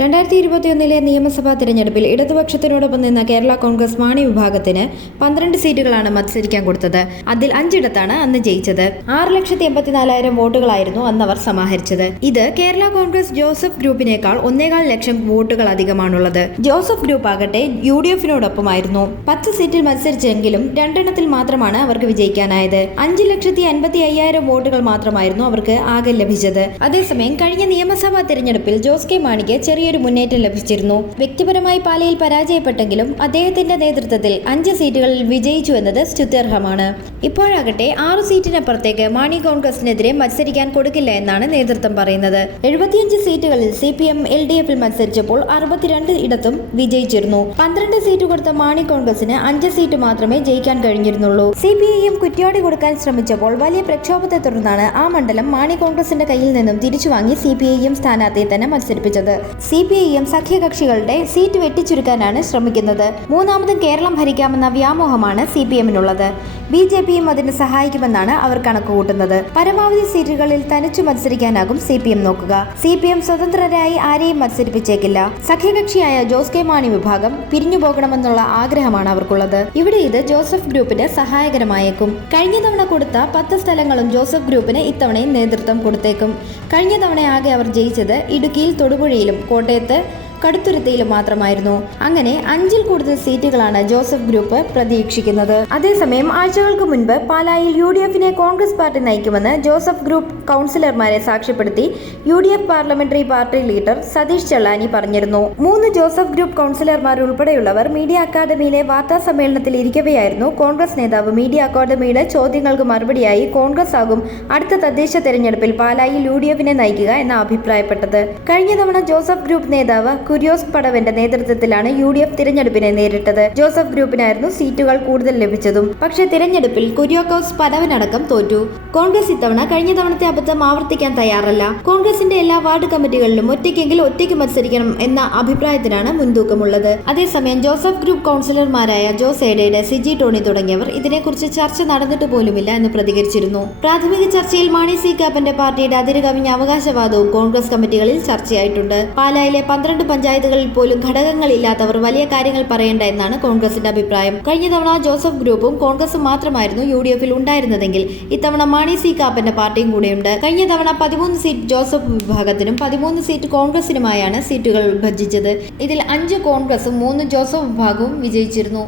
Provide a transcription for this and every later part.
രണ്ടായിരത്തി ഇരുപത്തിയൊന്നിലെ നിയമസഭാ തിരഞ്ഞെടുപ്പിൽ ഇടതുപക്ഷത്തിനോടൊപ്പം നിന്ന കേരള കോൺഗ്രസ് മാണി വിഭാഗത്തിന് പന്ത്രണ്ട് സീറ്റുകളാണ് മത്സരിക്കാൻ കൊടുത്തത്. അതിൽ അഞ്ചിടത്താണ് അന്ന് ജയിച്ചത്. ആറ് ലക്ഷത്തി എൺപത്തിനാലായിരം വോട്ടുകളായിരുന്നു അന്ന് അവർ സമാഹരിച്ചത്. ഇത് കേരള കോൺഗ്രസ് ജോസഫ് ഗ്രൂപ്പിനേക്കാൾ ഒന്നേകാൽ ലക്ഷം വോട്ടുകൾ അധികമാണുള്ളത് ജോസഫ് ഗ്രൂപ്പ് ആകട്ടെ യു ഡി എഫിനോടൊപ്പമായിരുന്നു. പത്ത് സീറ്റിൽ മത്സരിച്ചെങ്കിലും രണ്ടെണ്ണത്തിൽ മാത്രമാണ് അവർക്ക് വിജയിക്കാനായത്. അഞ്ച് ലക്ഷത്തി അൻപത്തി അയ്യായിരം വോട്ടുകൾ മാത്രമായിരുന്നു അവർക്ക് ആകെ ലഭിച്ചത്. അതേസമയം കഴിഞ്ഞ നിയമസഭാ തിരഞ്ഞെടുപ്പിൽ ജോസ് കെ മാണിക്ക് ചെറിയൊരു മുന്നേറ്റം ലഭിച്ചിരുന്നു. വ്യക്തിപരമായി പാലയിൽ പരാജയപ്പെട്ടെങ്കിലും അദ്ദേഹത്തിന്റെ നേതൃത്വത്തിൽ അഞ്ച് സീറ്റുകളിൽ വിജയിച്ചു എന്നത് സ്തുത്യർഹമാണ്. ഇപ്പോഴാകട്ടെ ആറു സീറ്റിനപ്പുറത്തേക്ക് മാണി കോൺഗ്രസിനെതിരെ മത്സരിക്കാൻ കൊടുക്കില്ല എന്നാണ് നേതൃത്വം പറയുന്നത്. എഴുപത്തിയഞ്ച് സീറ്റുകളിൽ C P M L D എഫിൽ മത്സരിച്ചപ്പോൾ അറുപത്തിരണ്ട് ഇടത്തും വിജയിച്ചിരുന്നു. പന്ത്രണ്ട് സീറ്റ് കൊടുത്ത മാണി കോൺഗ്രസിന് അഞ്ച് സീറ്റ് മാത്രമേ ജയിക്കാൻ കഴിഞ്ഞിരുന്നുള്ളൂ. C P I M Kuttiadi കൊടുക്കാൻ ശ്രമിച്ചപ്പോൾ വലിയ പ്രക്ഷോഭത്തെ തുടർന്നാണ് ആ മണ്ഡലം മാണി കോൺഗ്രസിന്റെ കയ്യിൽ നിന്നും തിരിച്ചു വാങ്ങി സി പി ഐ എം സ്ഥാനാർത്ഥിയെ തന്നെ മത്സരിപ്പിച്ചത്. സി പി ഐ എം സഖ്യകക്ഷികളുടെ സീറ്റ് വെട്ടിച്ചുരുക്കാനാണ് ശ്രമിക്കുന്നത്. മൂന്നാമതും കേരളം ഭരിക്കാമെന്ന വ്യാമോഹമാണ് സി പി എമ്മിനുള്ളത് ബി ജെ പിയും അതിന് സഹായിക്കുമെന്നാണ് അവർ കണക്കുകൂട്ടുന്നത്. പരമാവധി സീറ്റുകളിൽ തനിച്ചു മത്സരിക്കാനാകും സി പി എം നോക്കുക. സി പി എം സ്വതന്ത്രരായി ആരെയും മത്സരിപ്പിച്ചേക്കില്ല. സഖ്യകക്ഷിയായ ജോസ് കെ മാണി വിഭാഗം പിരിഞ്ഞു പോകണമെന്നുള്ള ആഗ്രഹമാണ് അവർക്കുള്ളത്. ഇവിടെ ഇത് ജോസഫ് ഗ്രൂപ്പിന് സഹായകരമായേക്കും. കഴിഞ്ഞ തവണ കൊടുത്ത പത്ത് സ്ഥലങ്ങളും ജോസഫ് ഗ്രൂപ്പിന് ഇത്തവണയും നേതൃത്വം കൊടുത്തേക്കും. കഴിഞ്ഞ തവണ ആകെ അവർ ജയിച്ചത് ഇടുക്കിയിൽ തൊടുപുഴയിലും കോട്ടയത്ത് കടുത്തുരുത്തിയിലും മാത്രമായിരുന്നു. അങ്ങനെ അഞ്ചിൽ കൂടുതൽ സീറ്റുകളാണ് ജോസഫ് ഗ്രൂപ്പ് പ്രതീക്ഷിക്കുന്നത്. അതേസമയം ആഴ്ചകൾക്ക് മുൻപ് പാലായിൽ യു ഡി എഫിനെ കോൺഗ്രസ് പാർട്ടി നയിക്കുമെന്ന് ജോസഫ് ഗ്രൂപ്പ് കൗൺസിലർമാരെ സാക്ഷ്യപ്പെടുത്തി U D F parliamentary party leader Satheesh Challani പറഞ്ഞിരുന്നു. മൂന്ന് ജോസഫ് ഗ്രൂപ്പ് കൗൺസിലർമാർ ഉൾപ്പെടെയുള്ളവർ മീഡിയ അക്കാദമിയിലെ വാർത്താ സമ്മേളനത്തിൽ ഇരിക്കവെയായിരുന്നു. കോൺഗ്രസ് നേതാവ് മീഡിയ അക്കാദമിയുടെ ചോദ്യങ്ങൾക്ക് മറുപടിയായി കോൺഗ്രസ് ആകും അടുത്ത തദ്ദേശ തെരഞ്ഞെടുപ്പിൽ പാലായിൽ യു ഡി എഫിനെ നയിക്കുക എന്ന് അഭിപ്രായപ്പെട്ടത്. കഴിഞ്ഞ തവണ ജോസഫ് ഗ്രൂപ്പ് നേതാവ് കുര്യോസ് പടവന്റെ നേതൃത്വത്തിലാണ് യു ഡി എഫ് തിരഞ്ഞെടുപ്പിനെ നേരിട്ടത്. ജോസഫ് ഗ്രൂപ്പിനായിരുന്നു സീറ്റുകൾ കൂടുതൽ ലഭിച്ചതും. പക്ഷെ തിരഞ്ഞെടുപ്പിൽ കുര്യോക്കോസ് പടവനടക്കം തോറ്റു. കോൺഗ്രസ് ഇത്തവണ കഴിഞ്ഞ തവണത്തെ അബദ്ധം ആവർത്തിക്കാൻ തയ്യാറല്ല. കോൺഗ്രസിന്റെ എല്ലാ വാർഡ് കമ്മിറ്റികളിലും ഒറ്റയ്ക്കെങ്കിലും ഒറ്റയ്ക്ക് മത്സരിക്കണം എന്ന അഭിപ്രായത്തിനാണ് മുൻതൂക്കമുള്ളത്. അതേസമയം ജോസഫ് ഗ്രൂപ്പ് കൗൺസിലർമാരായ ജോസ് ഏഡയുടെ സിജി ടോണി തുടങ്ങിയവർ ഇതിനെക്കുറിച്ച് ചർച്ച നടന്നിട്ട് പോലുമില്ല എന്ന് പ്രതികരിച്ചിരുന്നു. പ്രാഥമിക ചർച്ചയിൽ മാണി സി കാപ്പന്റെ പാർട്ടിയുടെ അതിരുകവിഞ്ഞ അവകാശവാദവും കോൺഗ്രസ് കമ്മിറ്റികളിൽ ചർച്ചയായിട്ടുണ്ട്. പാലായിലെ പന്ത്രണ്ട് പഞ്ചായത്തുകളിൽ പോലും ഘടകങ്ങളില്ലാത്തവർ വലിയ കാര്യങ്ങൾ പറയേണ്ട എന്നാണ് കോൺഗ്രസിന്റെ അഭിപ്രായം. കഴിഞ്ഞ തവണ ജോസഫ് ഗ്രൂപ്പും കോൺഗ്രസും മാത്രമായിരുന്നു യു ഡി എഫിൽ ഉണ്ടായിരുന്നതെങ്കിൽ ഇത്തവണ മാണി സി കാപ്പന്റെ പാർട്ടിയും കൂടെയുണ്ട്. കഴിഞ്ഞ തവണ പതിമൂന്ന് സീറ്റ് ജോസഫ് വിഭാഗത്തിനും പതിമൂന്ന് സീറ്റ് കോൺഗ്രസിനുമായാണ് സീറ്റുകൾ വിഭജിച്ചത് ഇതിൽ അഞ്ച് കോൺഗ്രസും മൂന്ന് ജോസഫ് വിഭാഗവും വിജയിച്ചിരുന്നു.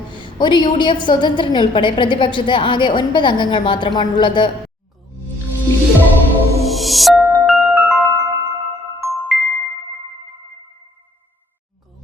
ഒരു യു ഡി എഫ് സ്വതന്ത്രനുൾപ്പെടെ പ്രതിപക്ഷത്ത് ആകെ ഒൻപത് അംഗങ്ങൾ മാത്രമാണുള്ളത്.